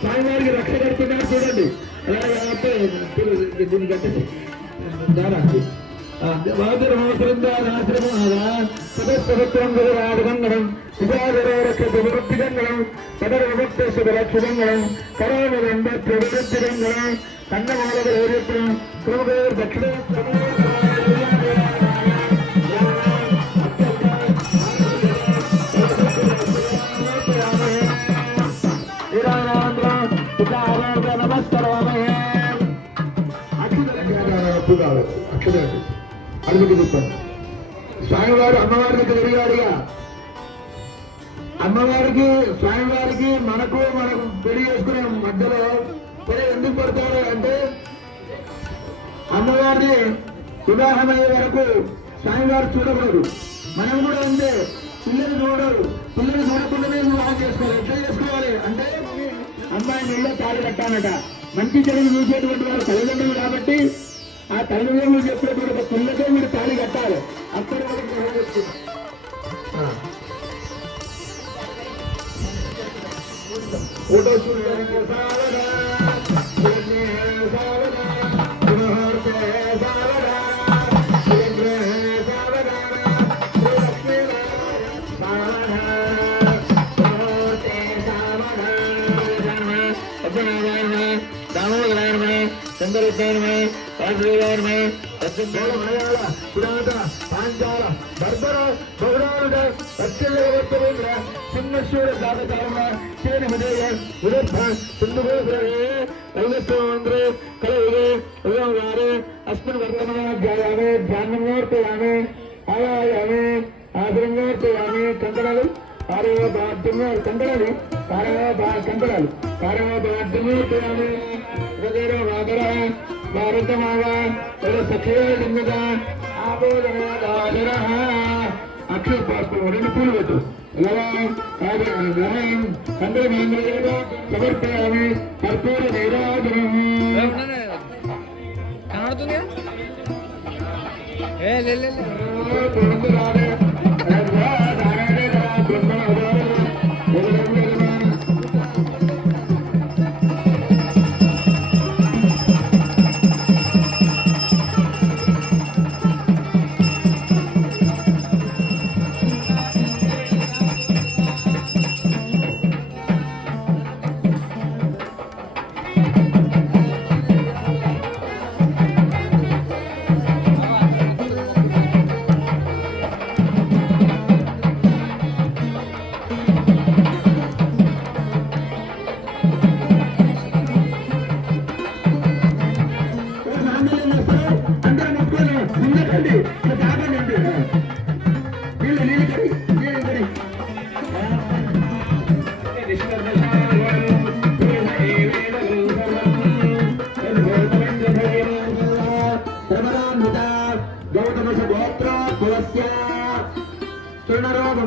స్వామివారికి రక్ష కడుతున్నారు చూడండి. అలాగే దీన్ని కట్టండి దారానికి సదస్వత్వం గురురాజగంగం విజాగరం పదర విభక్త శుభలక్షగంగం కరోనరంభత్రిగంగం కన్నమాలగం క్రమగౌర్ దక్షిణ అడుగుతూ చెప్పండి. స్వామివారు అమ్మవారికి తిరిగాడుగా. అమ్మవారికి స్వామివారికి మనకు పెళ్లి చేసుకునే మధ్యలో ఎందుకు పడతారు అంటే అమ్మవారిని వివాహమయ్యే వరకు స్వామివారు చూడకూడదు. మనం కూడా అంతే, పిల్లలు చూడరు. పిల్లలు చూడకుండానే వివాహం చేసుకోవాలి. ఎట్లా చేసుకోవాలి అంటే అమ్మాయి నీళ్ళ తాళి కట్టాలట. మంచి చెడులు చూసేటువంటి వారు తల్లిదండ్రులు కాబట్టి ఆ తల్లిదండ్రులు చెప్పినటువంటి పిల్లతో మీరు తాళి కట్టాలి. అప్పటి వరకు ఫోటో చూడడానికి చంద్రమే రాజుగారమే మలయాళ పురాత పాంచాల బర్బర బహురానుడ సత్యలేవత్రేంద్ర సింహశూర జాతకారమ సేన విజయ విరుద్ధ సింధుగోత్రే కైవస్వాంధ్రే కలయుగే ఉదయగారే అస్మిన్ వర్తమానాధ్యాయామే ధ్యానమూర్తయామే ఆయాయామే ఆదరంగూర్తయామే కంకణాలు పారవబాధ్యము కంకణాలు కంకణాలు పారవబాధ్యమూర్తయామే వగేర వాగర భారతమావ సఖేలింగ ఆబోధనాదర అక్షర పార్పు రెండు పూలు పెట్టు సమర్పయామి కర్పూర నీరాజనం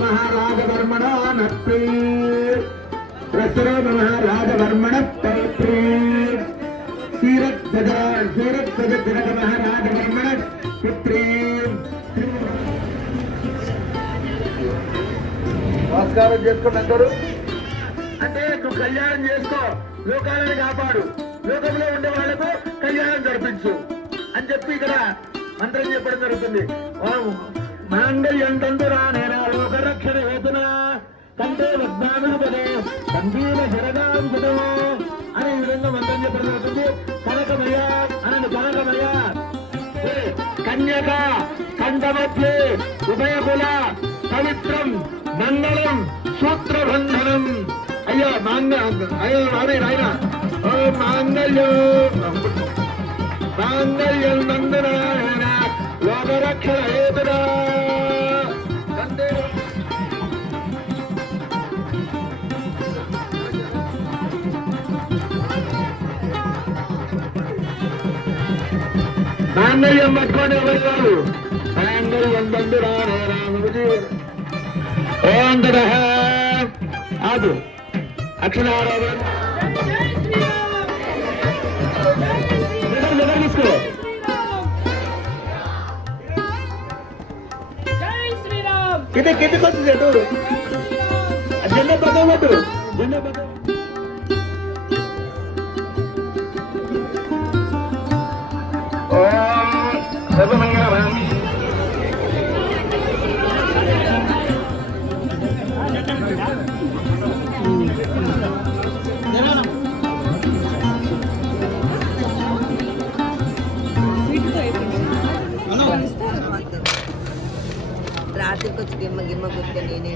మహారాజవర్మణ మహారాజవర్మణ క్షీరధ్వజ మహారాజవర్మణ పుత్రీ. నమస్కారం చేసుకోండి అందరూ. అంటే నువ్వు కళ్యాణం చేసుకో, లోకాలను కాపాడు, లోకంలో ఉండే వాళ్లకు కళ్యాణం జరిపించు అని చెప్పి ఇక్కడ మంత్రం చెప్పడం జరుగుతుంది. మాంగళ్యం తంతురానేన లోక రక్షణ హేతున కంటే వద్దానుపదే సంగీత శరదాంశం అనే విధంగా మంత్రం చెప్పడం జరుగుతుంది. కనకమయ అనండి, కనకమయ కన్యక కంఠమధ్యే ఉభయకుల పవిత్రం మంగళం సూత్రబంధనం. అయ్యో అయ్యో రాయన మాంగళ్యం నందనాయన లోకరక్షణ హేతునా మాంగళ్యం పట్టుకోండి ఎవరు మాంగళ్యం బంధురాజు ఓం ఆదు అక్షరారోహణ తీసుకో. కిందకి వచ్చింది అటు జెండా పక్కన పట్టు. జెండా పథకం సర్వమంగళం రాత్రికి వచ్చి గిమ్మ గిమ్మ గుర్తు నేనే